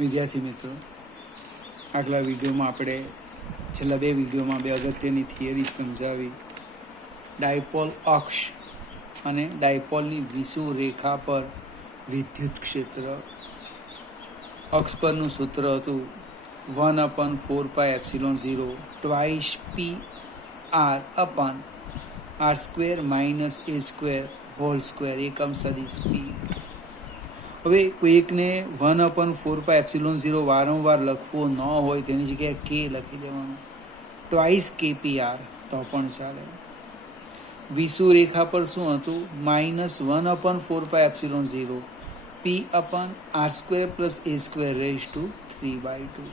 વિદ્યાર્થી મિત્રો, આગલા વિડીયોમાં આપણે છેલ્લા બે વિડીયોમાં બે અગત્યની થિયરી સમજાવી. ડાયપોલ અક્ષ અને ડાયપોલની વિષુવ રેખા પર વિદ્યુત ક્ષેત્ર. અક્ષ પરનું સૂત્ર હતું 1/4πε0 ટ્વાઇસ PR/r² - a² એકમ સદિશ p. હવે કોઈકને 1/4πε0 વારંવાર લખવો ન હોય તેની જગ્યાએ k લખી દેવાનું, ટ્વાઇસ kpr તો પણ ચાલે. વિષુવ રેખા પર શું હતું? -1/4πε0 p/r²+ a²√3/2.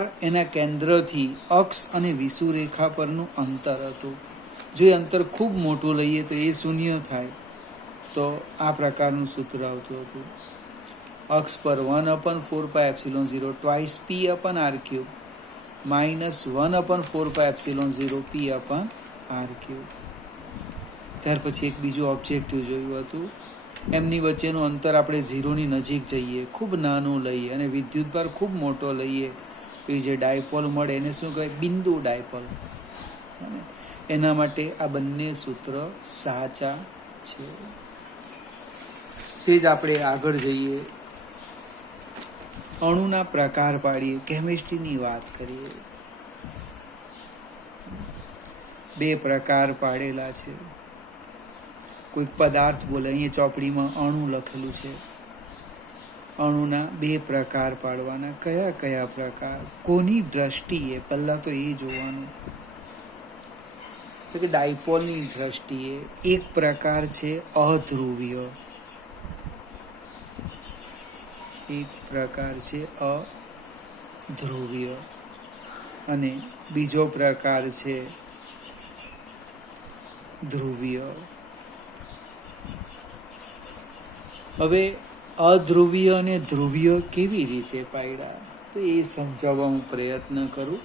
r એના કેન્દ્રથી અક્ષ અને વિષુવ રેખા પરનું અંતર હતું. જો એ અંતર ખૂબ મોટું લઈએ તો એ શૂન્ય થાય, તો આ પ્રકારનું સૂત્ર આવતું હતું. અક્ષ પર 1/4πε0 ટ્વાઇસ p/r³ -1/4πε0 p/r³. ત્યાર પછી એક બીજું ઓબ્જેક્ટિવ જોયું હતું. એમની વચ્ચેનું અંતર આપણે 0ની નજીક જઈએ, ખૂબ નાનું લઈએ અને વિદ્યુતભાર ખૂબ મોટો લઈએ તો એ જે ડાયપોલ મળે એને શું કહેવાય? બિંદુ ડાયપોલ. એના માટે આ બંને સૂત્ર સાચા છે. સેજ આપણે આગળ જઈએ, અણુના પ્રકાર પાડીએ, કેમિસ્ટ્રીની વાત કરીએ. બે પ્રકાર પાડેલા છે. કોઈક પદાર્થ બોલે, અહીંયા ચોપડીમાં અણુ લખેલું છે. અણુના બે પ્રકાર પાડવાના. કયા કયા પ્રકાર, કોની દ્રષ્ટિએ? પહેલા તો એ જોવાનું કે ડાયપોલની દ્રષ્ટિએ એક પ્રકાર છે અધ્રુવીય, એક પ્રકાર છે અધ્રુવીય અને બીજો પ્રકાર છે ધ્રુવીય. હવે અધ્રુવીય અને ધ્રુવીય કેવી રીતે પાડ્યા તો એ સમજાવવા હું પ્રયત્ન કરું.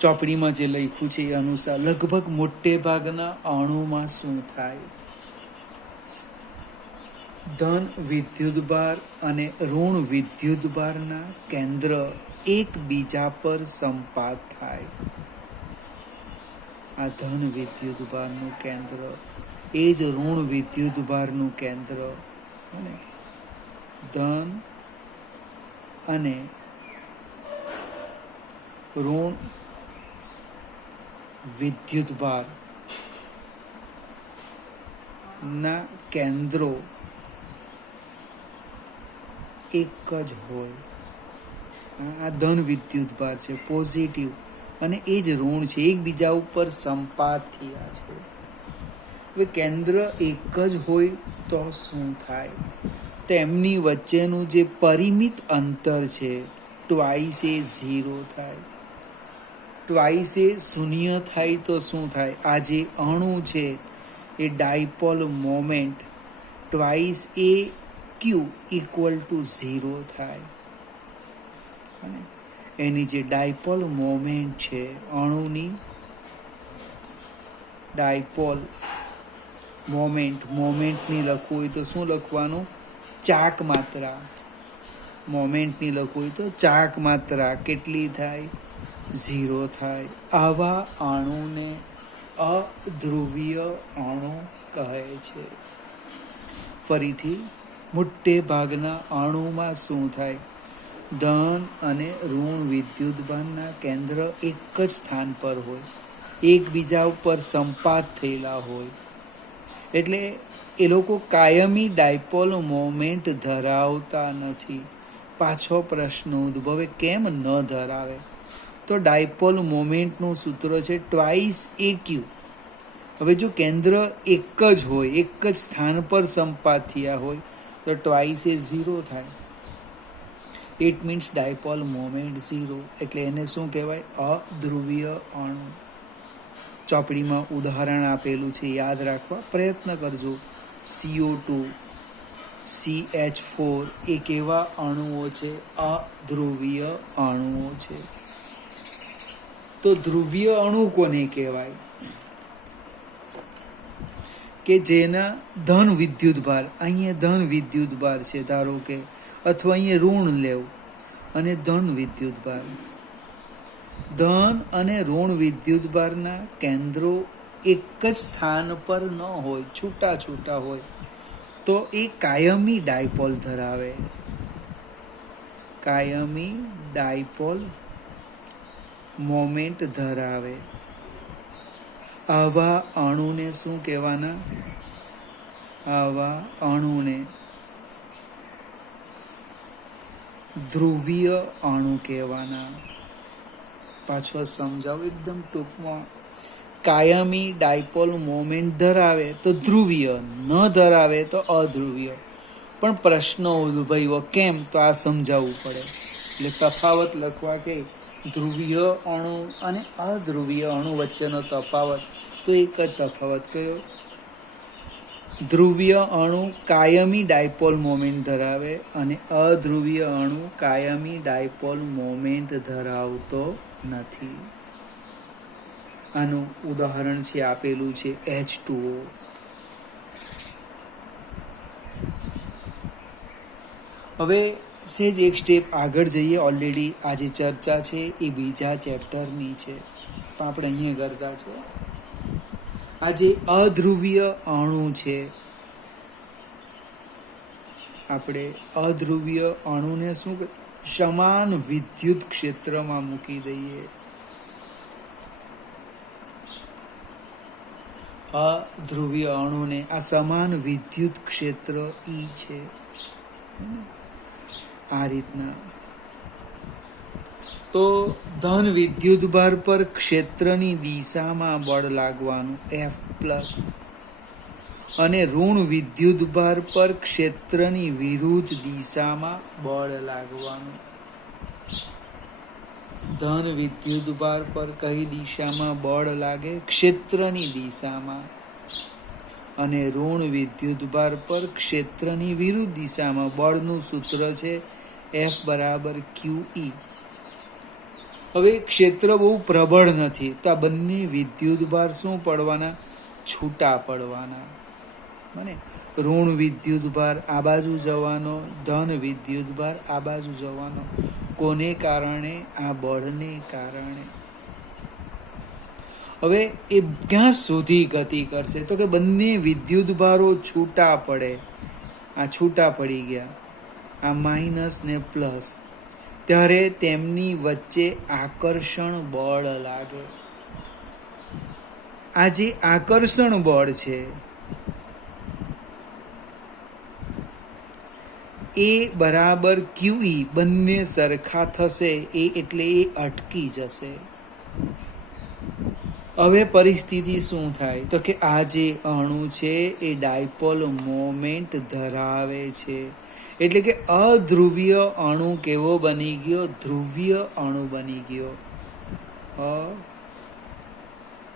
ચોપડીમાં જે લખ્યું છે એ અનુસાર લગભગ મોટે ભાગના અણુમાં શું થાય? ધન વિદ્યુતભાર અને ઋણ વિદ્યુતભારના કેન્દ્ર એકબીજા પર સંપાત થાય. આ ધન વિદ્યુતભારનું કેન્દ્ર એ જ ઋણ વિદ્યુતભારનું કેન્દ્ર. ધન અને ઋણ વિદ્યુતભાર ના કેન્દ્રો એક જ હોય. આ ધન વિદ્યુતભાર છે, પોઝિટિવ, અને એ જ ઋણ છે, એકબીજા ઉપર સંપાત થયા છે. હવે કેન્દ્ર એક જ હોય તો શું થાય? તેમની વચ્ચેનું જે પરિમિત અંતર છે ટ્વાઇસ એ 0 થાય. ટ્વાઇસ એ 0 થાય તો શું થાય? આ જે અણુ છે એ ડાયપોલ મોમેન્ટ ટ્વાઇસ એ ક્યુ = 0 થાય. અને એની જે ડાયપોલ મોમેન્ટ છે, અણુની ડાયપોલ મોમેન્ટની લખવું હોય તો શું લખવાનું? ચાક માત્રા. મોમેન્ટની લખવું હોય તો ચાક માત્રા કેટલી થાય? 0 થાય. આવા અણુને અધ્રુવીય અણુ કહે છે. ફરીથી, મોટે ભાગના અણુમાં શું થાય? ધન અને ઋણ વિદ્યુતભારના કેન્દ્ર એક જ સ્થાન પર હોય, એકબીજા ઉપર સંપાત થયેલા હોય. એટલે એ લોકો કાયમી ડાયપોલ મોમેન્ટ ધરાવતા નથી. પાછો પ્રશ્ન ઉદ્ભવે, કેમ ન ધરાવે? તો ડાયપોલ મોમેન્ટનું સૂત્ર છે ટ્વાઇસ AQ. હવે જો કેન્દ્ર એક જ હોય, એક જ સ્થાન પર સંપાત થયા હોય તો ટ્વાઇસ એ 0 થાય. It means dipole moment 0. એટલે એને શું કહેવાય? અધ્રુવીય અણુ. ચોપડીમાં ઉદાહરણ આપેલું છે, યાદ રાખવા પ્રયત્ન કરજો. CO2, CH4 એ કેવા અણુઓ છે? અધ્રુવીય અણુઓ છે. તો ધ્રુવીય અણુ કોને કહેવાય? કે જેના ધન વિદ્યુતભાર, અહીંયા ધન વિદ્યુતભાર છે ધારો કે, અથવા અહીંયા ઋણ લેવું અને ધન વિદ્યુતભાર. ધન અને ઋણ વિદ્યુતભારના કેન્દ્રો એક જ સ્થાન પર ન હોય, છૂટા છૂટા હોય, તો એ કાયમી ડાયપોલ ધરાવે. કાયમી ડાયપોલ મોમેન્ટ ધરાવે. આવા અણુને શું કહેવાના? આવા અણુને ધ્રુવીય અણુ કહેવાના. પાછો સમજાવું એકદમ ટૂંકમાં. કાયમી ડાયપોલ મોમેન્ટ ધરાવે તો ધ્રુવીય, ન ધરાવે તો અધ્રુવીય. પણ પ્રશ્ન ઉદ્ભવ્યો કેમ, તો આ સમજાવવું પડે. એટલે તફાવત લખવા કે ધ્રુવીય અણુ અને અધ્રુવીય અણુ વચ્ચેનો તફાવત, તો એક જ તફાવત કયો? ધ્રુવીય અણુ કાયમી ડાયપોલ મોમેન્ટ ધરાવે અને અધ્રુવીય અણુ કાયમી ડાયપોલ મોમેન્ટ ધરાવતો નથી. આનું ઉદાહરણ છે આપેલું છે H2O. હવે સેજ એક સ્ટેપ આગળ જઈએ. ઓલરેડી આજે ચર્ચા છે એ બીજા ચેપ્ટરની છે, પણ આપણે અહીંયા કરતા છે. આજે અધ્રુવીય અણુ છે, આપણે અધ્રુવીય અણુને શું સમાન વિદ્યુત ક્ષેત્રમાં મૂકી દઈએ. અધ્રુવીય અણુને આ સમાન વિદ્યુત ક્ષેત્ર E છે, આ રીતના. તો ધન વિદ્યુતભાર પર ક્ષેત્રની દિશામાં બળ લાગવાનું F+, અને ઋણ વિદ્યુતભાર પર ક્ષેત્રની વિરુદ્ધ દિશામાં બળ લાગવાનું. ધન વિદ્યુતભાર પર કઈ દિશામાં બળ લાગે? ક્ષેત્રની દિશામાં. અને ઋણ વિદ્યુતભાર પર ક્ષેત્રની વિરુદ્ધ દિશામાં. બળનું સૂત્ર છે F = QE. હવે ક્ષેત્ર બહુ પ્રબળ નથી, તો આ બંને વિદ્યુતભાર શું પડવાના? છૂટા પડવાના. મને ઋણ વિદ્યુતભાર આ બાજુ જવાનો, ધન વિદ્યુતભાર આ બાજુ જવાનો. કોને કારણે? આ બળને કારણે. હવે એ ક્યાં સુધી ગતિ કરશે? તો કે બંને વિદ્યુતભારો છૂટા પડે. આ છૂટા પડી ગયા, આ માઇનસ ને પ્લસ, ત્યારે તેમની વચ્ચે આકર્ષણ બળ લાગે. આ જે આકર્ષણ બળ છે એ બરાબર QE, બંને સરખા થશે એ, એટલે એ અટકી જશે. હવે પરિસ્થિતિ શું થાય? તો કે આ જે અણુ છે એ ડાયપોલ મોમેન્ટ ધરાવે છે. એટલે કે અધ્રુવીય અણુ કેવો બની ગયો? ધ્રુવીય અણુ બની ગયો.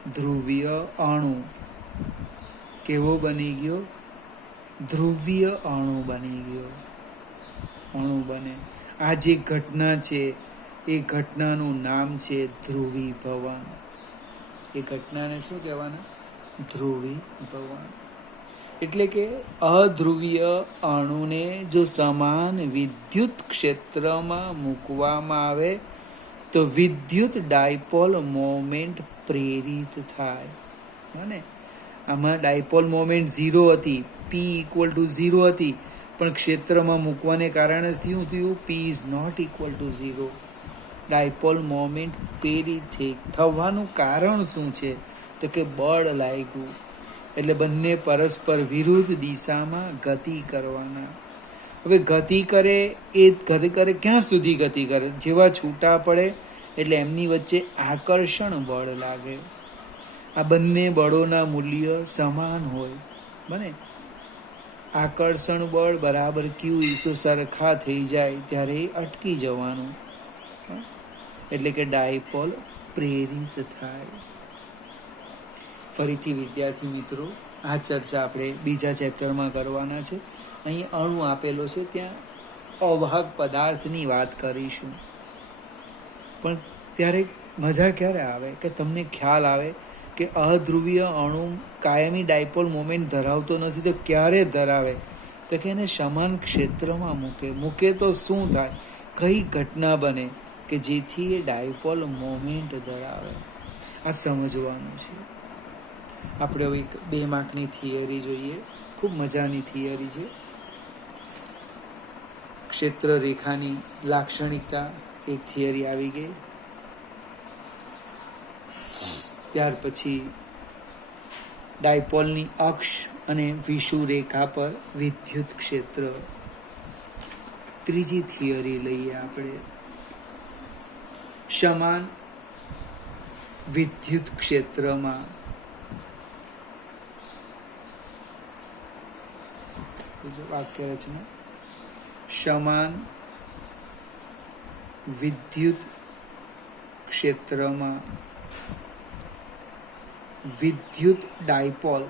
અધ્રુવીય અણુ કેવો બની ગયો? ધ્રુવીય અણુ બની ગયો. અણુ બને. આ જે ઘટના છે એ ઘટનાનું નામ છે ધ્રુવીભવન. એ ઘટનાને શું કહેવાના? ધ્રુવીભવન. એટલે કે અધ્રુવીય અણુને જો સમાન વિદ્યુત ક્ષેત્રમાં મૂકવામાં આવે તો વિદ્યુત ડાયપોલ મોમેન્ટ પ્રેરિત થાય. ને આમાં ડાયપોલ મોમેન્ટ 0 હતી, P = 0 હતી, પણ ક્ષેત્રમાં મૂકવાને કારણે શું થયું? P ≠ 0. ડાયપોલ મોમેન્ટ પ્રેરિત થવાનું કારણ શું છે? તો કે બળ લાગ્યું. એટલે બંને પરસ્પર વિરુદ્ધ દિશામાં ગતિ કરવાના. હવે ગતિ કરે એ ગતિ કરે ક્યાં સુધી ગતિ કરે? જેવા છૂટા પડે એટલે એમની વચ્ચે આકર્ષણ બળ લાગે. આ બંને બળોના મૂલ્ય સમાન હોય. બને આકર્ષણ બળ બરાબર QE, સરખા થઈ જાય ત્યારે અટકી જવાનું. એટલે કે ડાયપોલ પ્રેરિત થાય. ફરીથી વિદ્યાર્થી મિત્રો, આ ચર્ચા આપણે બીજા ચેપ્ટરમાં કરવાના છે. અહીં અણુ આપેલો છે, ત્યાં અવાહક પદાર્થની વાત કરીશું. પણ ત્યારે મજા ક્યારે આવે? કે તમને ખ્યાલ આવે કે અધ્રુવીય અણુ કાયમી ડાયપોલ મોમેન્ટ ધરાવતો નથી, તો ક્યારે ધરાવે? તો કે એને સમાન ક્ષેત્રમાં મૂકે તો શું થાય? કઈ ઘટના બને કે જેથી એ ડાયપોલ મોમેન્ટ ધરાવે? આ સમજવાનું છે. આપણે હવે 2 માર્કની થિયરી જોઈએ. ખૂબ મજાની થિયરી છે. ક્ષેત્ર રેખાની લાક્ષણિકતા એક થિયરી આવી ગઈ. ત્યાર પછી ડાયપોલની અક્ષ અને વિષુવરેખા પર વિદ્યુત ક્ષેત્ર. ત્રીજી થિયરી લઈએ આપણે. સમાન વિદ્યુત ક્ષેત્રમાં વાક્ય રચના. સમાન વિદ્યુત ક્ષેત્રમાં વિદ્યુત ડાયપોલ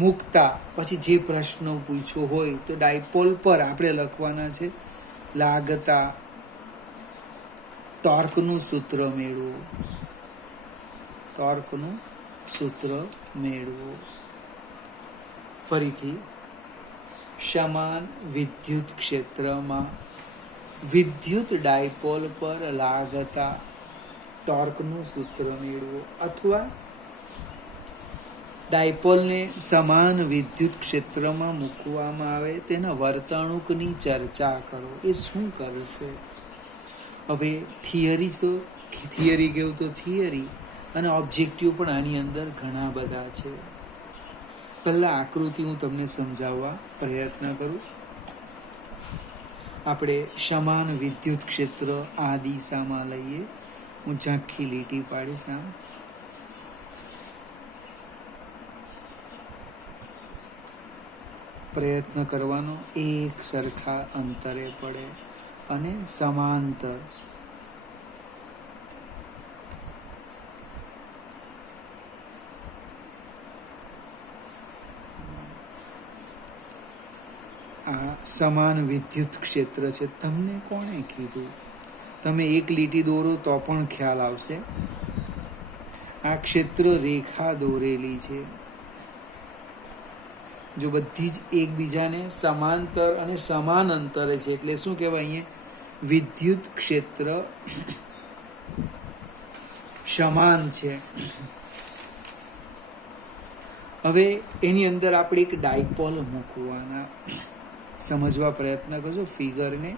મૂકતા પછી જે પ્રશ્ન પૂછ્યો હોય તો ડાયપોલ પર આપણે લખવાના છે લાગતા ટોર્કનું સૂત્ર મેળવો. ટોર્કનું સૂત્ર મેળવો. ફરીથી, સમાન વિદ્યુત ક્ષેત્રમાં વિદ્યુત ડાયપોલ પર લાગતા ટોર્કનું સૂત્ર મેળવો, અથવા ડાયપોલને સમાન વિદ્યુત ક્ષેત્રમાં મૂકવામાં આવે તેના વર્તણૂકની ચર્ચા કરો. એ શું કરશે? હવે થિયરી કેવું તો થિયરી અને ઓબ્જેક્ટિવ પણ આની અંદર ઘણા બધા છે. પહેલા આકૃતિ હું તમને સમજાવવા પ્રયત્ન કરું. આપણે સમાન વિદ્યુત ક્ષેત્ર આ દિશામાં લઈએ. હું ઝાંખી લીટી પાડીશ. આમ પ્રયત્ન કરવાનો એક સરખા અંતરે પડે અને સમાંતર. આ સમાન વિદ્યુત ક્ષેત્ર છે. તમને કોણે કીધું? તમે એક લીટી દોરો તો પણ ખ્યાલ આવશે. આ ક્ષેત્ર રેખા દોરેલી છે. જો બધી જ એકબીજાને સમાંતર અને સમાન અંતરે છે એટલે શું કહેવાય? અહીંયા વિદ્યુત ક્ષેત્ર સમાન છે. હવે એની અંદર આપણે એક ડાયપોલ મૂકવાના. સમજવા પ્રયત્ન કરજો ફિગરને.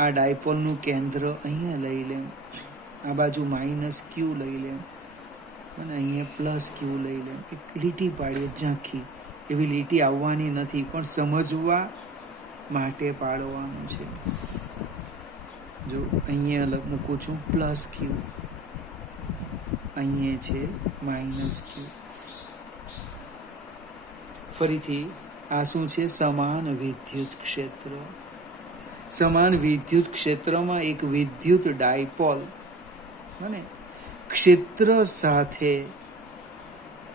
આ ડાયપોલનું કેન્દ્ર અહીંયા લઈ લેમ, આ બાજુ -Q લઈ લેમ અને અહીંયા +Q લઈ લેમ. એક લીટી પાડીએ ઝાંખી. એવી લીટી આવવાની નથી, પણ સમજવા માટે પાડવાનું છે. જો અહીંયા મૂકું છું +Q, અહીંયા છે -Q. ફરીથી આ શું છે? સમાન વિદ્યુત ક્ષેત્ર. સમાન વિદ્યુત ક્ષેત્રમાં એક વિદ્યુત ડાયપોલ અને ક્ષેત્ર સાથે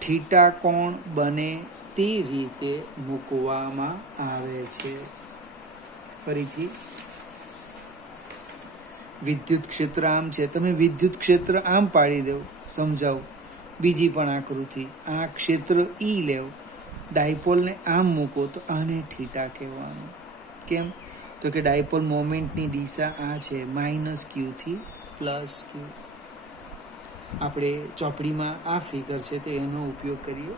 થીટા કોણ બને તે રીતે મૂકવામાં આવે છે. ફરીથી, વિદ્યુત ક્ષેત્ર આમ છે. તમે વિદ્યુત ક્ષેત્ર આમ પાડી દો. સમજાવું બીજી પણ આકૃતિ. આ ક્ષેત્ર E લેવ, ડાયપોલને આમ મૂકો તો આને થીટા કહેવાનું. કેમ? તો કે ડાયપોલ મોમેન્ટની દિશા આ છે, -Q થી +Q. આપણે ચોપડીમાં આ ફિગર છે તો એનો ઉપયોગ કરીએ.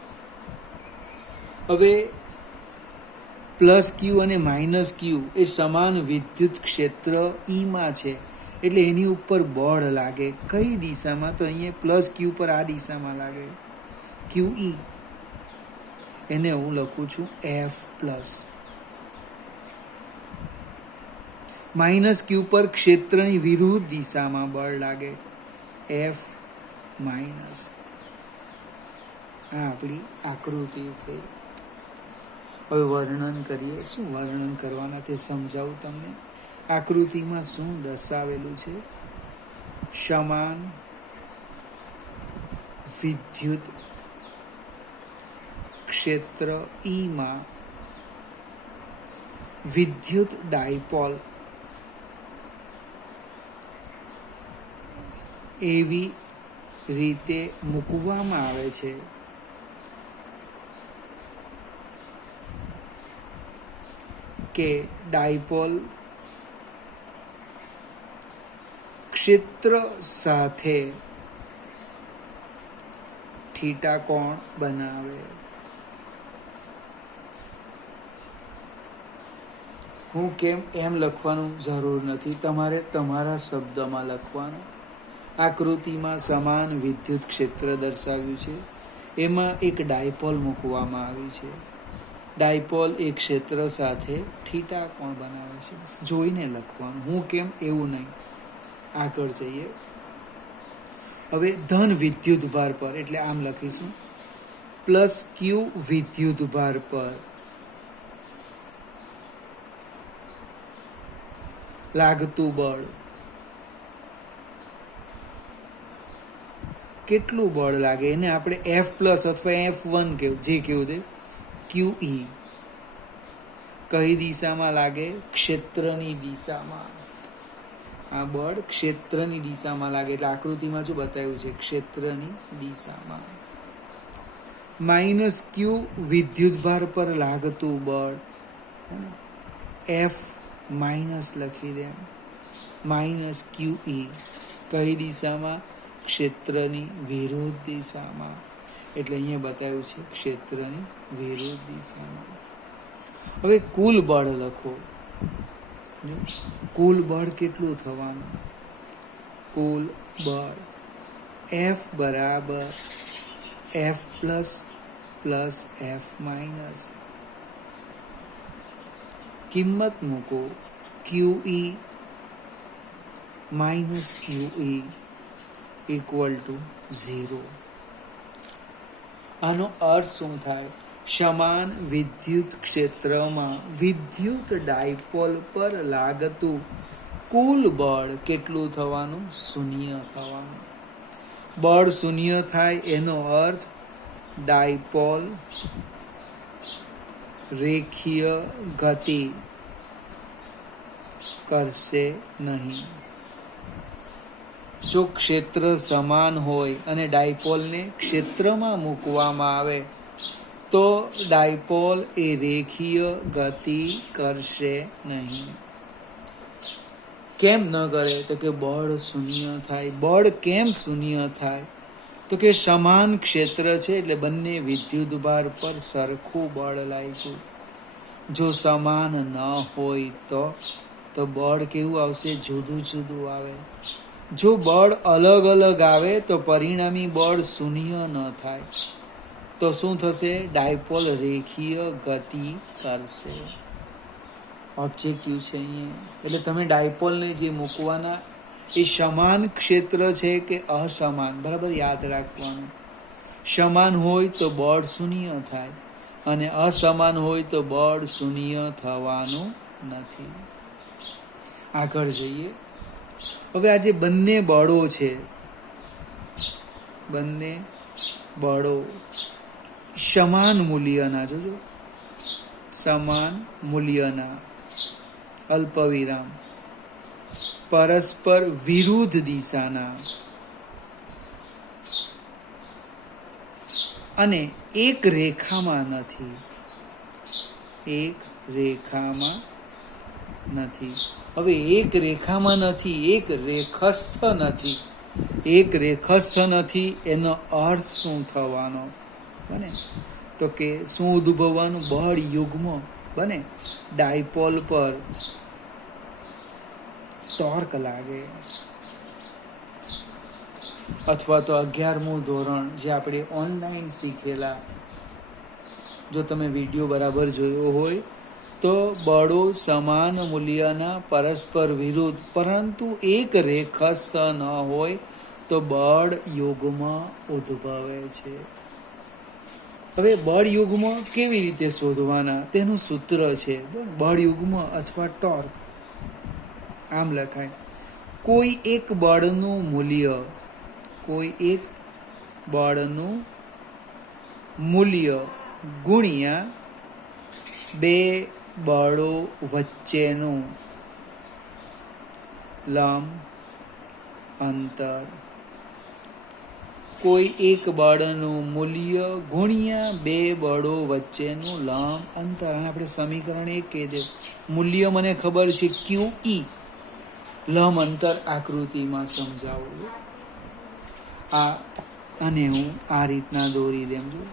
હવે +Q અને -Q એ સમાન વિદ્યુત ક્ષેત્ર Eમાં છે, એટલે એની ઉપર બળ લાગે. કઈ દિશામાં? તો અહીંયા +Q પર આ દિશામાં લાગે, QE. એને હું લખું છું F+. -Q પર ક્ષેત્રની વિરુદ્ધ દિશામાં બળ લાગે, F-. આ આપણી આકૃતિ થઈ. હવે વર્ણન કરીએ. શું વર્ણન કરવાના તે સમજાવું તમને. આકૃતિમાં શું દર્શાવેલું છે? સમાન વિદ્યુત ક્ષેત્ર Eમાં વિદ્યુત ડાયપોલ એવી રીતે મૂકવામાં આવે છે. કે ડાયપોલ ક્ષેત્ર સાથે થીટા કોણ બનાવે. હું કેમ એમ લખવાનું જરૂર નથી, તમારે તમારા શબ્દમાં લખવાનું. આકૃતિમાં સમાન વિદ્યુત ક્ષેત્ર દર્શાવ્યું છે. એમાં એક ડાયપોલ મૂકવામાં આવી છે. ડાયપોલ એક ક્ષેત્ર સાથે થીટા કોણ બનાવે છે. જોઈને લખવાનું, હું કેમ એવું નહીં. આગળ જઈએ. હવે ધન વિદ્યુત ભાર પર, એટલે આમ લખીશું પ્લસ ક્યુ વિદ્યુત ભાર પર લાગતું બળ. કેટલું બળ લાગે એને આપણે F પ્લસ અથવા F1 કેવું, જે કેવું તે QE. કઈ દિશામાં લાગે? ક્ષેત્રની દિશામાં. આ બળ ક્ષેત્રની દિશામાં લાગે, એટલે આકૃતિમાં જો બતાવ્યું છે ક્ષેત્રની દિશામાં. માઇનસ ક્યુ વિદ્યુત ભાર પર લાગતું બળ, F માઇનસ લખી દે. માઇનસ QE કઈ દિશામાં? ક્ષેત્રની વિરુદ્ધ દિશામાં. એટલે અહીંયા બતાવ્યું છે ક્ષેત્રની વિરુદ્ધ દિશામાં. હવે કુલ બળ લખો. કુલ બળ કેટલું થવાનું? કુલ બળ F બરાબર F plus plus F minus. કિંમત મૂકો. QE minus QE equal to 0. આનો અર્થ શું થાય? સમાન વિદ્યુત ક્ષેત્રમાં વિદ્યુત ડાયપોલ પર લાગતું કુલ બળ કેટલું થવાનું? શૂન્ય થવાનું. બળ શૂન્ય થાય એનો અર્થ ડાયપોલ રેખીય ગતિ કરશે નહીં. જો ક્ષેત્ર સમાન હોય અને ડાયપોલને ક્ષેત્રમાં મૂકવામાં આવે તો ડાયપોલ એ રેખીય ગતિ કરશે નહીં. કેમ ન કરે? તો કે બળ શૂન્ય થાય. બળ કેમ શૂન્ય થાય? તો કે સમાન ક્ષેત્ર છે એટલે બંને વિદ્યુત ભાર પર સરખું બળ લાગ્યું. જો સમાન ન હોય તો બળ કેવું આવશે? જુદું જુદું આવે. જો બળ અલગ અલગ આવે તો પરિણામી બળ શૂન્ય ન થાય. તો શું થશે? ડાયપોલ રેખીય ગતિ કરશે. ઓબ્જેક્ટિવ છે અહીંયા. એટલે તમે ડાયપોલને જે મૂકવાના એ સમાન ક્ષેત્ર છે કે અસમાન, બરાબર યાદ રાખવાનું. સમાન હોય તો બળ શૂન્ય થાય અને અસમાન હોય તો બળ શૂન્ય થવાનું નથી. આગળ જઈએ. હવે આ જે બંને બળો છે, બંને બળો સમાન મૂલ્યના, જોજો સમાન મૂલ્યના, અલ્પવિરામ, પરસ્પર વિરુદ્ધ દિશાના અને એક રેખામાં નથી. એક રેખામાં નથી. હવે એક રેખામાં નથી, એક રેખસ્થ નથી. એક રેખસ્થ નથી એનો અર્થ શું થવાનો બને? તો કે શું ઉદ્ભવવાનું? બળ યુગ્મ બને. ડાયપોલ પર ટોર્ક લાગે. અથવા તો 11મું ધોરણ જે આપણે ઓનલાઈન શીખેલા, જો તમે વિડીયો બરાબર જોયો હોય તો બળો સમાન મૂલ્યના પરસ્પર વિરુદ્ધ પરંતુ એક રેખસ્થ ન હોય તો બળ યુગ્મ ઉદ્ભવે છે. હવે બળ યુગ્મ કેવી રીતે શોધવાના? તેનું સૂત્ર છે બળ યુગ્મ અથવા ટોર્ક. આમ લખાય: કોઈ એક બળનું મૂલ્ય, કોઈ એક બળનું મૂલ્ય ગુણ્યા બે બળો વચ્ચેનું લંબ અંતર. કોઈ એક બળનું મૂલ્ય ગુણ્યા બે બળો વચ્ચેનું લંબ અંતર. અને આપણે સમીકરણ એક કહી દે, મૂલ્ય મને ખબર છે ક્યુ ઈ, લંબ અંતર આકૃતિમાં સમજાવું. અને હું આ રીતના દોરી દેમ છું.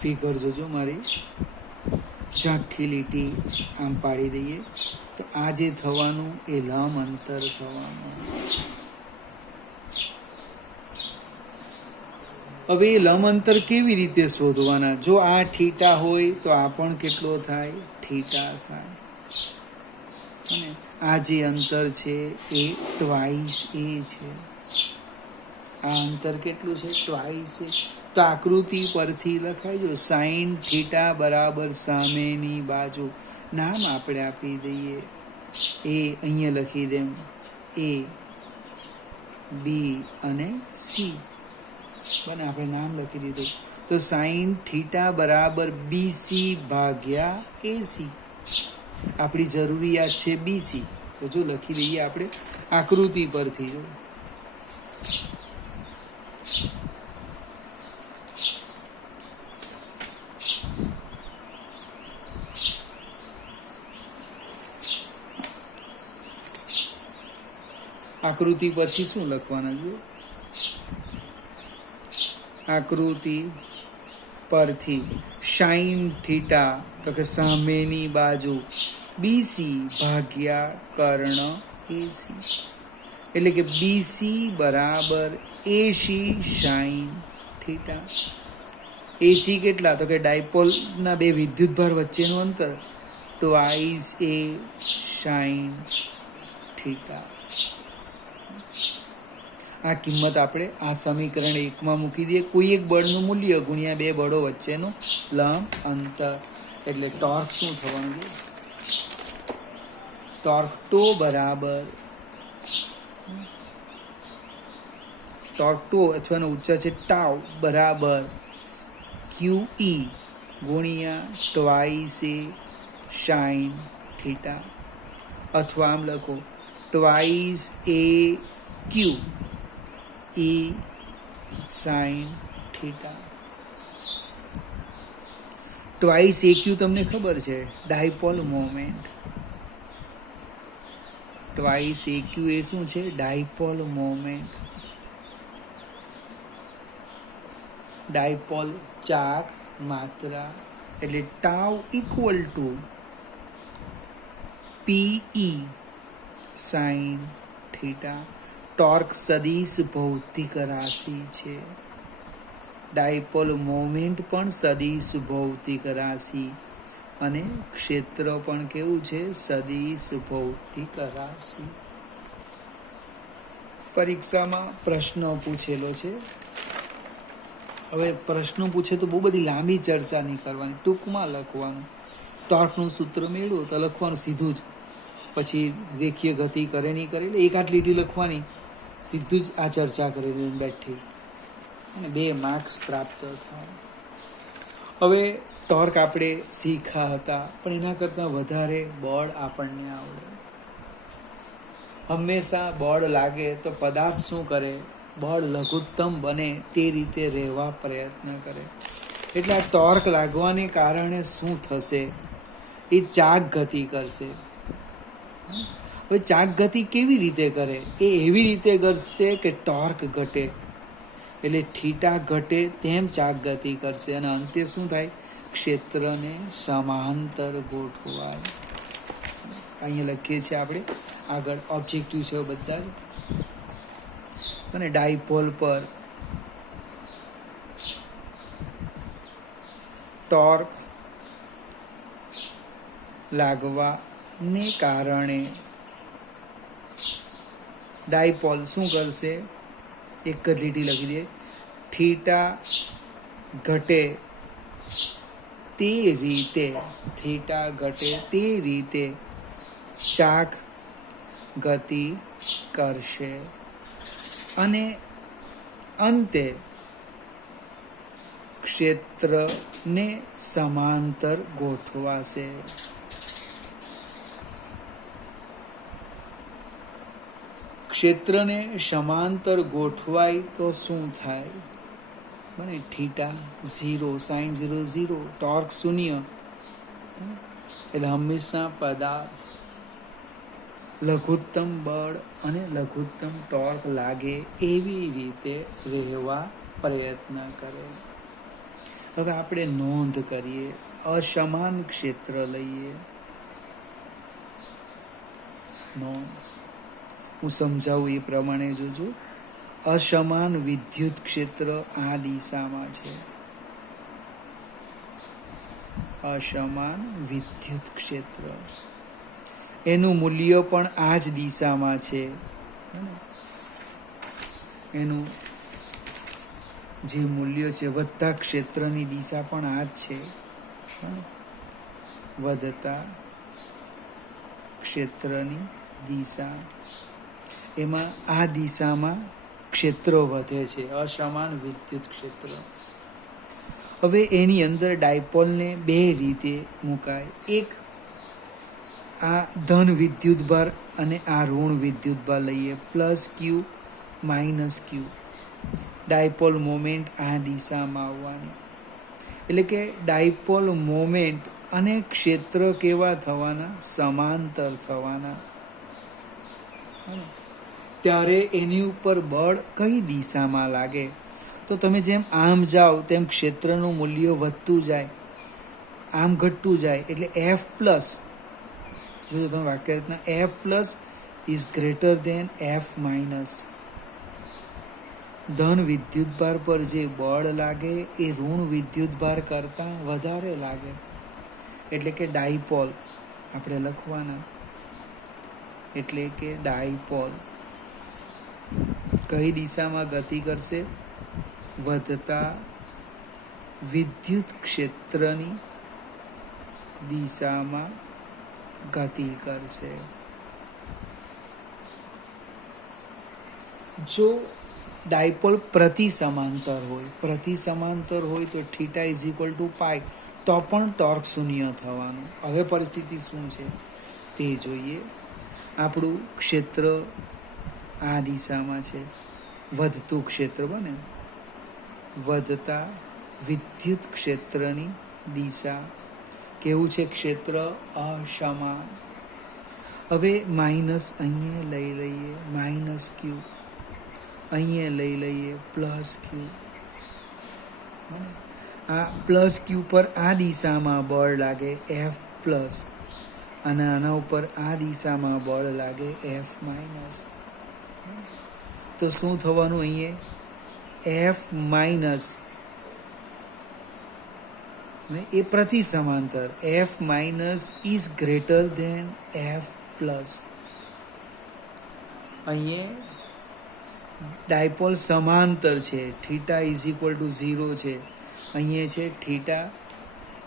ફિગર જોજો મારી, ઝાંખી લીટી આમ પાડી દઈએ તો આ જે થવાનું એ લંબ અંતર થવાનું. હવે એ લંબ અંતર કેવી રીતે શોધવાના? જો આ થીટા હોય તો આ પણ કેટલો થાય? થીટા થાય. અને આ જે અંતર છે એ ટ્વાઇસ એ છે. આ અંતર કેટલું છે? ટ્વાઇસ એ. તો આકૃતિ પરથી લખાય જો, સાઈન થીટા બરાબર સામેની બાજુ. નામ આપણે આપી દઈએ એ, અહીંયા લખી દેમ એ, બી અને સી. બને આપણે નામ લખી દીધું. તો સાઈન થીટા બરાબર બીસી ભાગ્યા એસી. આપણી જરૂરિયાત છે બીસી, તો જો લખી દઈએ આપણે આકૃતિ પરથી. જો આકૃતિ પછી શું લખવાના? જો આકૃતિ પરથી સાઈન થીટા તો કે સામેની બાજુ બીસી ભાગ્યા કર્ણ એસી, એટલે કે બીસી બરાબર એસી સાઈન થીટા. એસી કેટલા? તો કે ડાયપોલના બે વિદ્યુતભાર વચ્ચેનું અંતર, ટ્વાઇસ એ સાઈન થીટા. આ કિંમત આપણે આ સમીકરણ એકમાં મૂકી દઈએ. કોઈ એક બળનું મૂલ્ય ગુણ્યા બે બળો વચ્ચેનું લંબ અંતર. એટલે ટોર્ક શું થવાનું છે? ટોર્ક ટો અથવા ઊંચા છે ટાઉ બરાબર ક્યુ ઈ ગુણ્યા ટ્વાઇસ એ સાઈન થીટા. અથવા આમ લખો, twice A Q E sine theta. Twice A Q તમને ખબર છે, dipole moment. Twice A Q એ શું છે? Dipole moment. ડાયપોલ ચાક માત્રા. એટલે tau equal to P E sine theta. Torque સદિશ ભૌતિક રાશિ છે. ડાયપોલ મોમેન્ટ પણ સદિશ ભૌતિક રાશિ, અને ક્ષેત્ર પણ કેવું છે? સદિશ ભૌતિક રાશિ. પરીક્ષામાં પ્રશ્ન પૂછેલો છે. હવે પ્રશ્નો પૂછે તો બહુ બધી લાંબી ચર્ચા નહીં કરવાની, ટૂંકમાં લખવાનું. ટોર્કનું સૂત્ર મેળવો તો લખવાનું સીધું જ. પછી રેખીય ગતિ કરે નહીં કરે એટલે એકાદ લીટી લખવાની, સીધું જ આ ચર્ચા કરેલી બેઠી, અને 2 માર્ક્સ પ્રાપ્ત થાય. હવે ટોર્ક આપણે શીખ્યા હતા, પણ એના કરતાં વધારે બળ આપણને આવડે. હંમેશા બળ લાગે તો પદાર્થ શું કરે? બળ લઘુત્તમ બને તે રીતે રહેવા પ્રયત્ન કરે. એટલે આ ટોર્ક લાગવાને કારણે શું થશે? એ ચાક ગતિ કરશે. હવે ચાક ગતિ કેવી રીતે કરે? એ એવી રીતે કરશે કે ટોર્ક ઘટે, એટલે થીટા ઘટે તેમ ચાક ગતિ કરશે. અને અંતે શું થાય? ક્ષેત્રને સમાંતર ગોઠવાય. અહીંયા લખીએ છીએ આપણે આગળ, ઓબ્જેક્ટિવ છે બધા જ. અને ડાયપોલ પર ટોર્ક લાગવાને કારણે ડાયપોલ શું કરશે? એક જ લીટી લખી દે, થીટા ઘટે તે રીતે, થીટા ઘટે તે રીતે ચાક ગતિ કરશે, અને અંતે ક્ષેત્રને સમાંતર ગોઠવાશે. ક્ષેત્રને સમાંતર ગોઠવાય તો શું થાય? બને થીટા 0, સાઇન 0 0, ટોર્ક 0. એટલે હંમેશા પદાર્થ લઘુત્તમ બળ અને લઘુત્તમ ટોર્ક લાગે એવી રીતે રહેવા પ્રયત્ન કરે. હવે આપણે નોંધ કરીએ, અસમાન ક્ષેત્ર લઈએ. નોંધ, હું સમજાવું એ પ્રમાણે જોજો. અસમાન વિદ્યુત ક્ષેત્ર આ દિશામાં છે. અસમાન વિદ્યુત ક્ષેત્ર, એનું મૂલ્ય પણ આ જ દિશામાં છે. એનું જે મૂલ્ય છે, વધતા ક્ષેત્રની દિશા પણ આ જ છે. વધતા ક્ષેત્રની દિશા, એમાં આ દિશામાં ક્ષેત્ર વધે છે, અસમાન વિદ્યુત ક્ષેત્ર. હવે એની અંદર ડાયપોલને બે રીતે મુકાય. એક, આ ધન વિદ્યુતભાર અને આ ઋણ વિદ્યુતભાર લઈએ, પ્લસ ક્યુ માઇનસ ક્યુ. ડાયપોલ મોમેન્ટ આ દિશામાં આવવાની. એટલે કે ડાયપોલ મોમેન્ટ અને ક્ષેત્ર કેવા થવાના? સમાંતર થવાના. ત્યારે એની ઉપર બળ કઈ દિશામાં લાગે? તો તમે જેમ આમ જાઓ તેમ ક્ષેત્રનું મૂલ્ય વધતું જાય, આમ ઘટતું જાય. એટલે એફ પ્લસ, જો તમે વાક્ય રચના, F plus is greater than F minus. ધન વિદ્યુતભાર પર જે બળ લાગે એ ઋણ વિદ્યુતભાર કરતાં વધારે લાગે. એટલે કે ડાયપોલ આપણે લખવાના. એટલે કે ડાયપોલ કઈ દિશામાં ગતિ કરશે? વધતા વિદ્યુત ક્ષેત્રની દિશામાં ગતિ કરશે. જો ડાયપોલ પ્રતિ સમાંતર હોય તો theta is equal to pi, તો પણ ટોર્ક 0 થવાનું. હવે પરિસ્થિતિ શું છે તે જોઈએ. આપણું ક્ષેત્ર આ દિશામાં છે, વધતું ક્ષેત્ર બને, વધતા વિદ્યુત ક્ષેત્રની દિશા. કેવું છે ક્ષેત્ર? અસમાન. હવે માઇનસ અહીંયા લઈ લઈએ, માઇનસ ક્યુ. અહીંયા લઈ લઈએ પ્લસ ક્યુ. આ પ્લસ ક્યુ પર આ દિશામાં બળ લાગે એફ પ્લસ, અને આના ઉપર આ દિશામાં બળ લાગે એફ માઇનસ. તો શું થવાનું? અહીંયા એફ માઇનસ, એ પ્રતિ સમાંતર, F minus is greater than F plus. અહીંયા ડાયપોલ સમાંતર છે, થીટા ઇઝ ઇક્વલ ટુ 0 છે. અહીંયા છે theta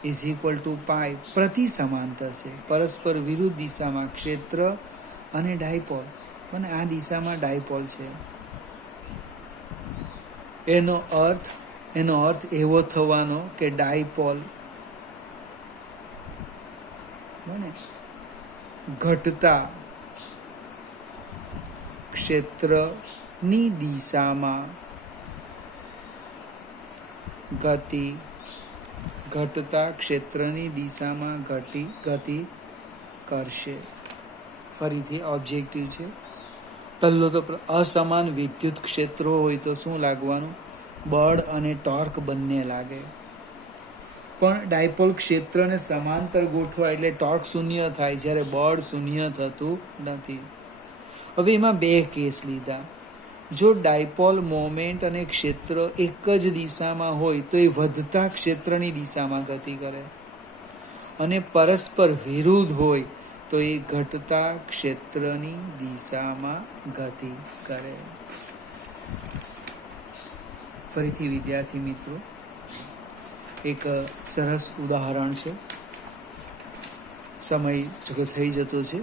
is equal to pi, પ્રતિ સમાંતર છે, પરસ્પર વિરુદ્ધ દિશામાં ક્ષેત્ર અને ડાયપોલ. અને આ દિશામાં ડાયપોલ છે. એનો અર્થ એવો થવાનો કે ડાયપોલ ઘટતા ક્ષેત્રની દિશામાં ગતિ કરશે. ફરીથી ઓબ્જેક્ટિવ છે. પહેલો તો અસમાન વિદ્યુત ક્ષેત્રો હોય તો શું લાગવાનું? બળ અને ટોર્ક બંને લાગે. પણ ડાયપોલ ક્ષેત્રને સમાંતર ગોઠવાય એટલે ટોર્ક 0 થાય, જ્યારે બળ 0 થતું નથી. હવે એમાં બે કેસ લીધા. જો ડાયપોલ મોમેન્ટ અને ક્ષેત્ર એક જ દિશામાં હોય તો એ વધતા ક્ષેત્રની દિશામાં ગતિ કરે, અને પરસ્પર વિરુદ્ધ હોય તો એ ઘટતા ક્ષેત્રની દિશામાં ગતિ કરે. ફરીથી વિદ્યાર્થી મિત્રો, એક સરસ ઉદાહરણ છે. સમય જો થઈ જતો છે,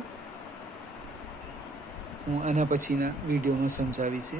હું આના પછીના વિડીયોમાં સમજાવીશ.